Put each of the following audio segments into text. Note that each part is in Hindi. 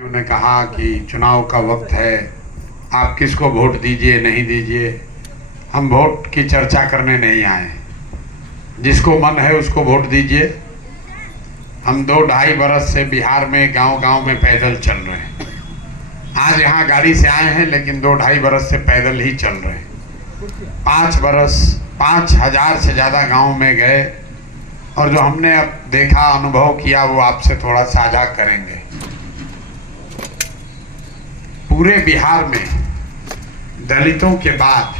उन्होंने कहा कि चुनाव का वक्त है, आप किसको वोट दीजिए नहीं दीजिए। हम वोट की चर्चा करने नहीं आए, जिसको मन है उसको वोट दीजिए। हम 2-2.5 बरस से बिहार में गांव-गांव में पैदल चल रहे हैं। आज यहाँ गाड़ी से आए हैं, लेकिन 2-2.5 बरस से पैदल ही चल रहे हैं। 5 बरस 5,000 से ज़्यादा गांव में गए, और जो हमने अब देखा, अनुभव किया, वो आपसे थोड़ा साझा करेंगे। पूरे बिहार में दलितों के बाद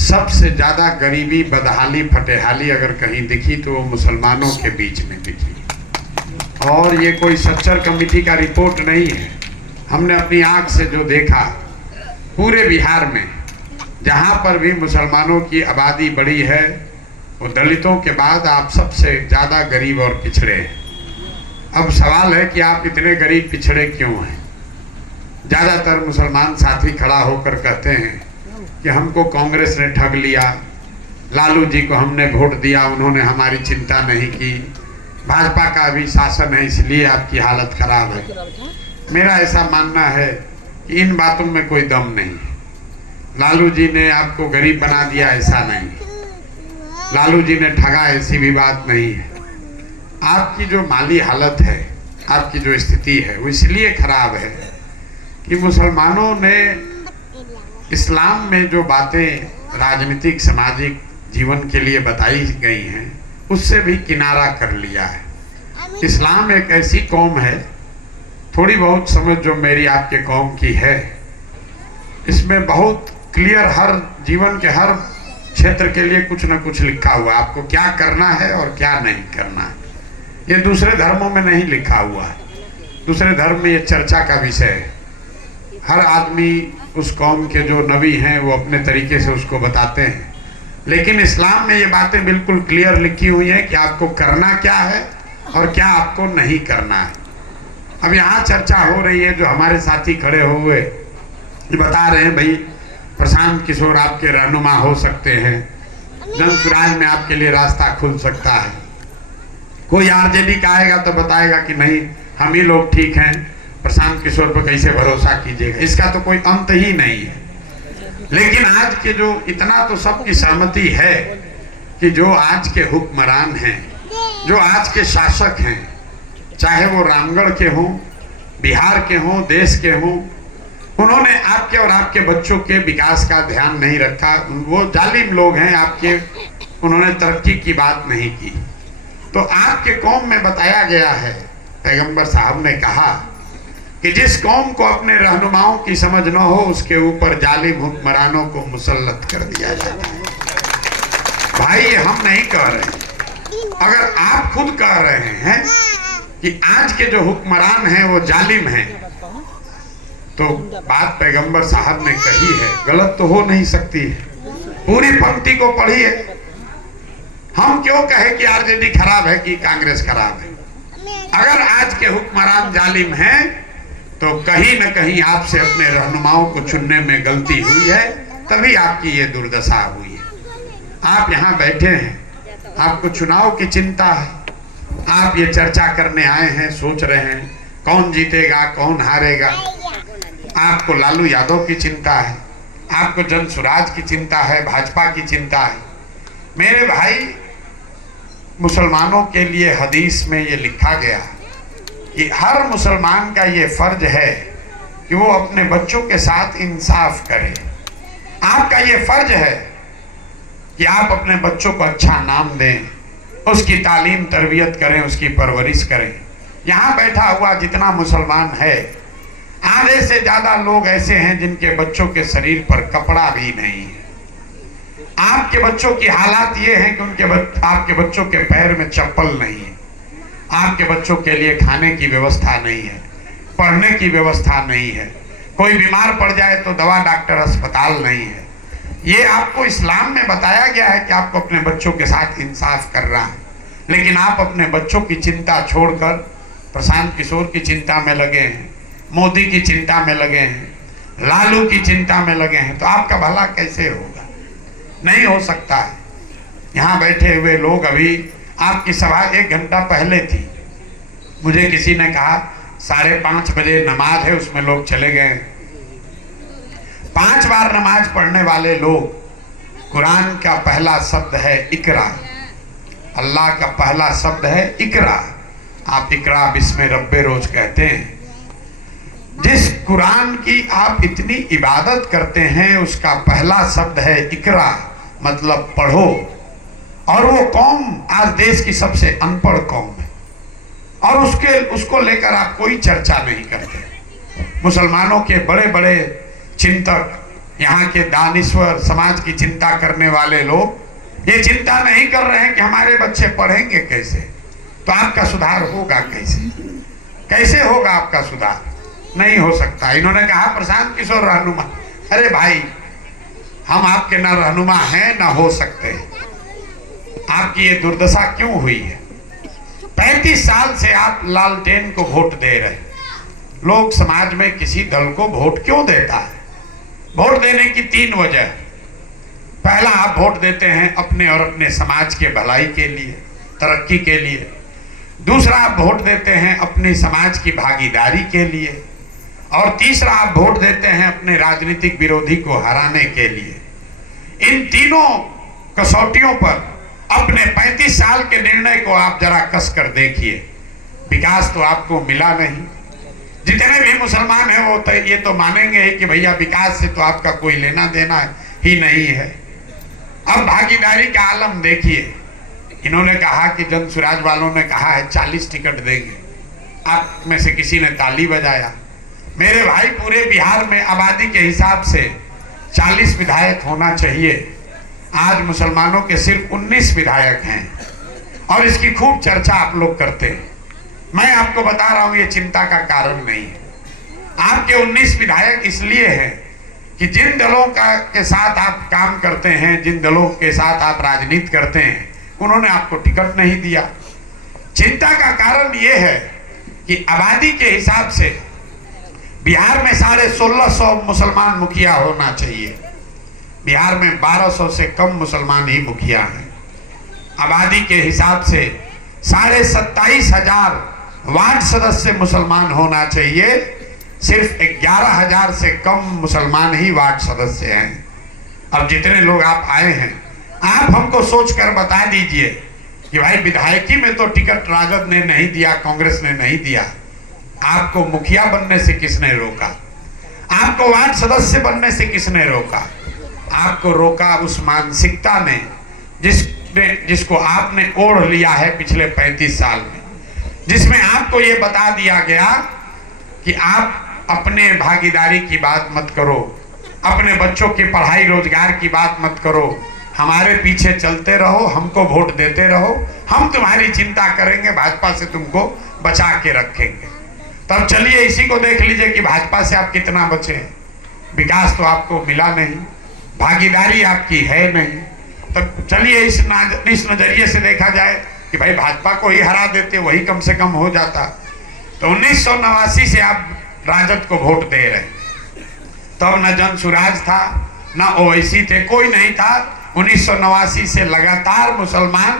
सबसे ज़्यादा गरीबी, बदहाली, फटेहाली अगर कहीं दिखी तो वो मुसलमानों के बीच में दिखी। और ये कोई सच्चर कमेटी का रिपोर्ट नहीं है, हमने अपनी आंख से जो देखा। पूरे बिहार में जहाँ पर भी मुसलमानों की आबादी बढ़ी है, वो दलितों के बाद आप सबसे ज़्यादा गरीब और पिछड़े हैं। अब सवाल है कि आप इतने गरीब पिछड़े क्यों हैं। ज़्यादातर मुसलमान साथी खड़ा होकर कहते हैं कि हमको कांग्रेस ने ठग लिया, लालू जी को हमने वोट दिया, उन्होंने हमारी चिंता नहीं की, भाजपा का भी शासन है इसलिए आपकी हालत खराब है। मेरा ऐसा मानना है कि इन बातों में कोई दम नहीं। लालू जी ने आपको गरीब बना दिया, ऐसा नहीं। लालू जी ने ठगा, ऐसी भी बात नहीं है। आपकी जो माली हालत है, आपकी जो स्थिति है, वो इसलिए खराब है कि मुसलमानों ने इस्लाम में जो बातें राजनीतिक सामाजिक जीवन के लिए बताई गई हैं, उससे भी किनारा कर लिया है। इस्लाम एक ऐसी कौम है, थोड़ी बहुत समझ जो मेरी आपके कौम की है, इसमें बहुत क्लियर हर जीवन के हर क्षेत्र के लिए कुछ न कुछ लिखा हुआ, आपको क्या करना है और क्या नहीं करना है। ये दूसरे धर्मों में नहीं लिखा हुआ है। दूसरे धर्म में ये चर्चा का विषय है। हर आदमी उस कौम के जो नबी हैं वो अपने तरीके से उसको बताते हैं, लेकिन इस्लाम में ये बातें बिल्कुल क्लियर लिखी हुई हैं कि आपको करना क्या है और क्या आपको नहीं करना है। अब यहाँ चर्चा हो रही है, जो हमारे साथी खड़े हुए बता रहे हैं, भाई प्रशांत किशोर आपके रहनुमा हो सकते हैं, जनसुराज में आपके लिए रास्ता खुल सकता है। कोई आरजेडी का आएगा तो बताएगा कि नहीं, हम ही लोग ठीक हैं, प्रशांत किशोर पर कैसे भरोसा कीजिएगा। इसका तो कोई अंत ही नहीं है। लेकिन आज के जो इतना तो सबकी सहमति है कि जो आज के हुक्मरान हैं, जो आज के शासक हैं, चाहे वो रामगढ़ के हों, बिहार के हों, देश के हों, उन्होंने आपके और आपके बच्चों के विकास का ध्यान नहीं रखा। वो जालिम लोग हैं आपके, उन्होंने तरक्की की बात नहीं की। तो आपके कौम में बताया गया है, पैगंबर साहब ने कहा कि जिस कौम को अपने रहनुमाओं की समझ न हो, उसके ऊपर जालिम हुक्मरानों को मुसल्लत कर दिया जाता है। भाई ये हम नहीं कह रहे, अगर आप खुद कह रहे हैं कि आज के जो हुक्मरान हैं वो जालिम हैं, तो बात पैगंबर साहब ने कही है, गलत तो हो नहीं सकती है। पूरी पंक्ति को पढ़िए। हम क्यों कहे कि आरजेडी खराब है कि कांग्रेस खराब है। अगर आज के हुक्मरान जालिम हैं तो कहीं न कहीं आपसे अपने रहनुमाओं को चुनने में गलती हुई है, तभी आपकी ये दुर्दशा हुई है। आप यहाँ बैठे हैं, आपको चुनाव की चिंता है, आप ये चर्चा करने आए हैं, सोच रहे हैं कौन जीतेगा कौन हारेगा। आपको लालू यादव की चिंता है, आपको जनसुराज की चिंता है, भाजपा की चिंता है। मेरे भाई, मुसलमानों के लिए हदीस में ये लिखा गया कि हर मुसलमान का ये फर्ज है कि वो अपने बच्चों के साथ इंसाफ करे। आपका ये फर्ज है कि आप अपने बच्चों को अच्छा नाम दें, उसकी तालीम तरबियत करें, उसकी परवरिश करें। यहाँ बैठा हुआ जितना मुसलमान है, आधे से ज़्यादा लोग ऐसे हैं जिनके बच्चों के शरीर पर कपड़ा भी नहीं है। आपके बच्चों की हालात ये है कि आपके बच्चों के पैर में चप्पल नहीं है, आपके बच्चों के लिए खाने की व्यवस्था नहीं है, पढ़ने की व्यवस्था नहीं है, कोई बीमार पड़ जाए तो दवा डॉक्टर अस्पताल नहीं है। ये आपको इस्लाम में बताया गया है कि आपको अपने बच्चों के साथ इंसाफ करना है, लेकिन आप अपने बच्चों की चिंता छोड़कर प्रशांत किशोर की चिंता में लगे हैं, मोदी की चिंता में लगे हैं, लालू की चिंता में लगे हैं। तो आपका भला कैसे होगा? नहीं हो सकता है। यहाँ बैठे हुए लोग, अभी आपकी सभा 1 घंटा पहले थी, मुझे किसी ने कहा 5:30 बजे नमाज है, उसमें लोग चले गए। 5 बार नमाज पढ़ने वाले लोग, कुरान का पहला शब्द है इकरा, अल्लाह का पहला शब्द है इकरा। आप इकरा बिस्मे रब्बे रोज कहते हैं। जिस कुरान की आप इतनी इबादत करते हैं उसका पहला शब्द है इकरा, मतलब पढ़ो। और वो कौम आज देश की सबसे अनपढ़ कौम है और उसको लेकर आप कोई चर्चा नहीं करते। मुसलमानों के बड़े बड़े चिंतक, यहाँ के दानिश्वर, समाज की चिंता करने वाले लोग ये चिंता नहीं कर रहे हैं कि हमारे बच्चे पढ़ेंगे कैसे, तो आपका सुधार होगा कैसे? कैसे होगा आपका सुधार? नहीं हो सकता। इन्होंने कहा प्रशांत किशोर रहनुमा, अरे भाई हम आपके ना रहनुमा हैं ना हो सकते। आपकी ये दुर्दशा क्यों हुई है? 35 साल से आप लालटेन को वोट दे रहे। लोग समाज में किसी दल को वोट क्यों देता है? वोट देने की 3 वजह। पहला, आप वोट देते हैं अपने और अपने समाज के भलाई के लिए, तरक्की के लिए। दूसरा, आप वोट देते हैं अपनी समाज की भागीदारी के लिए। और तीसरा, आप वोट देते हैं अपने राजनीतिक विरोधी को हराने के लिए। इन तीनों कसौटियों पर अपने 35 साल के निर्णय को आप जरा कस कर देखिए। विकास तो आपको मिला नहीं। जितने भी मुसलमान हैं वो ये तो मानेंगे कि भैया विकास से तो आपका कोई लेना देना ही नहीं है। अब भागीदारी का आलम देखिए। इन्होंने कहा कि जन स्वराज वालों ने कहा है 40 टिकट देंगे। आप में से किसी ने ताली बजाया। मेरे भाई, पूरे बिहार में आबादी के हिसाब से 40 विधायक होना चाहिए। आज मुसलमानों के सिर्फ 19 विधायक हैं और इसकी खूब चर्चा आप लोग करते हैं। मैं आपको बता रहा हूं ये चिंता का कारण नहीं है। आपके 19 विधायक इसलिए हैं कि जिन दलों के साथ आप काम करते हैं, जिन दलों के साथ आप राजनीति करते हैं, उन्होंने आपको टिकट नहीं दिया। चिंता का कारण ये है कि आबादी के हिसाब से बिहार में 1650 मुसलमान मुखिया होना चाहिए। बिहार में 1200 से कम मुसलमान ही मुखिया हैं। आबादी के हिसाब से 27,500 वार्ड सदस्य मुसलमान होना चाहिए। सिर्फ 11,000 से कम मुसलमान ही वार्ड सदस्य हैं। अब जितने लोग आप आए हैं, आप हमको सोचकर बता दीजिए कि भाई विधायकी में तो टिकट राजद ने नहीं दिया, कांग्रेस ने नहीं दिया, आपको मुखिया बनने से किसने रोका? आपको वार्ड सदस्य बनने से किसने रोका? आपको रोका उस मानसिकता ने जिसको आपने ओढ़ लिया है पिछले 35 साल में, जिसमें आपको ये बता दिया गया कि आप अपने भागीदारी की बात मत करो, अपने बच्चों की पढ़ाई रोजगार की बात मत करो, हमारे पीछे चलते रहो, हमको वोट देते रहो, हम तुम्हारी चिंता करेंगे, भाजपा से तुमको बचा के रखेंगे। तब चलिए इसी को देख लीजिए कि भाजपा से आप कितना बचे हैं। विकास तो आपको मिला नहीं, भागीदारी आपकी है नहीं। तो चलिए इस नजरिए से देखा जाए कि भाई भाजपा को ही हरा देते, वही कम से कम हो जाता। तो 1989 से आप राजद को वोट दे रहे। तब न जन स्वराज था, न ओवैसी थे, कोई नहीं था। 1989 से लगातार मुसलमान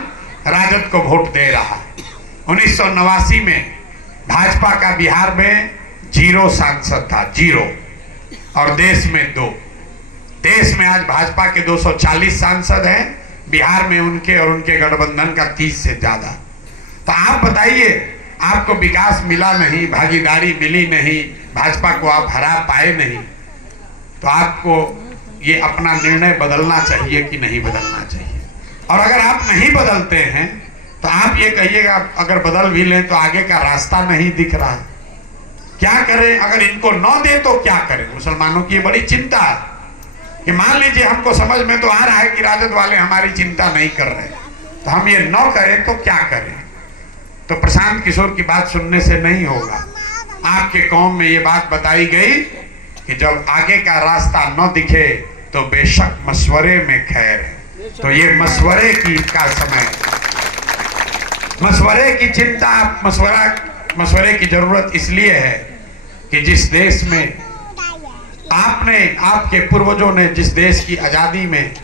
राजद को वोट दे रहा। 1989 में भाजपा का बिहार में 0 सांसद था, 0, और देश में 2। देश में आज भाजपा के 240 सांसद हैं, बिहार में उनके और उनके गठबंधन का 30 से ज्यादा। तो आप बताइए, आपको विकास मिला नहीं, भागीदारी मिली नहीं, भाजपा को आप हरा पाए नहीं, तो आपको ये अपना निर्णय बदलना चाहिए कि नहीं बदलना चाहिए? और अगर आप नहीं बदलते हैं तो आप ये कहिएगा अगर बदल भी लें तो आगे का रास्ता नहीं दिख रहा है, क्या करें? अगर इनको न दे तो क्या करें? मुसलमानों की ये बड़ी चिंता है कि मान लीजिए हमको समझ में तो आ रहा है कि राजद वाले हमारी चिंता नहीं कर रहे, तो हम ये न करें तो क्या करें? तो प्रशांत किशोर की बात सुनने से नहीं होगा। आपके कौम में ये बात बताई गई कि जब आगे का रास्ता न दिखे तो बेशक मशवरे में खैर है। तो ये मशवरे की का समय, मशवरे की चिंता, मशवरे की जरूरत इसलिए है कि जिस देश में आपके पूर्वजों ने जिस देश की आजादी में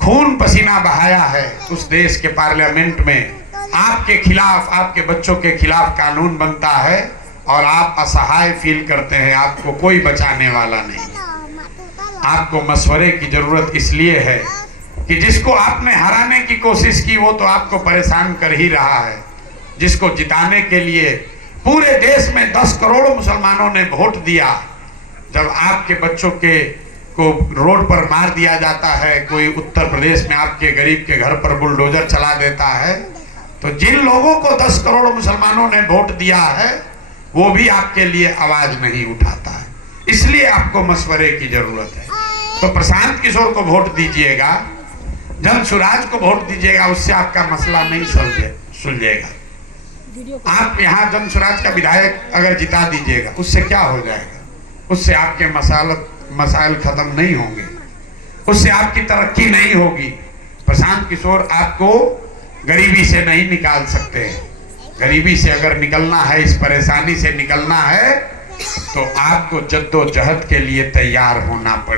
खून पसीना बहाया है, उस देश के पार्लियामेंट में आपके खिलाफ, आपके बच्चों के खिलाफ कानून बनता है और आप असहाय फील करते हैं, आपको कोई बचाने वाला नहीं, आपको मशवरे की जरूरत इसलिए है कि जिसको आपने हराने की कोशिश की वो तो आपको परेशान कर ही रहा है। जिसको जिताने के लिए पूरे देश में 10 करोड़ मुसलमानों ने वोट दिया, जब आपके बच्चों के को रोड पर मार दिया जाता है, कोई उत्तर प्रदेश में आपके गरीब के घर पर बुलडोजर चला देता है, तो जिन लोगों को 10 करोड़ मुसलमानों ने वोट दिया है वो भी आपके लिए आवाज नहीं उठाता है। इसलिए आपको मशवरे की जरूरत है। तो प्रशांत किशोर को वोट दीजिएगा, जनसुराज को वोट दीजिएगा, उससे आपका मसला नहीं सुलझेगा। आप यहाँ जनसुराज का विधायक अगर जिता दीजिएगा, उससे क्या हो जाएगा? उससे आपके मसाइल खत्म नहीं होंगे, उससे आपकी तरक्की नहीं होगी। प्रशांत किशोर आपको गरीबी से नहीं निकाल सकते हैं। गरीबी से अगर निकलना है, इस परेशानी से निकलना है, तो आपको जद्दोजहद के लिए तैयार होना पड़ेगा।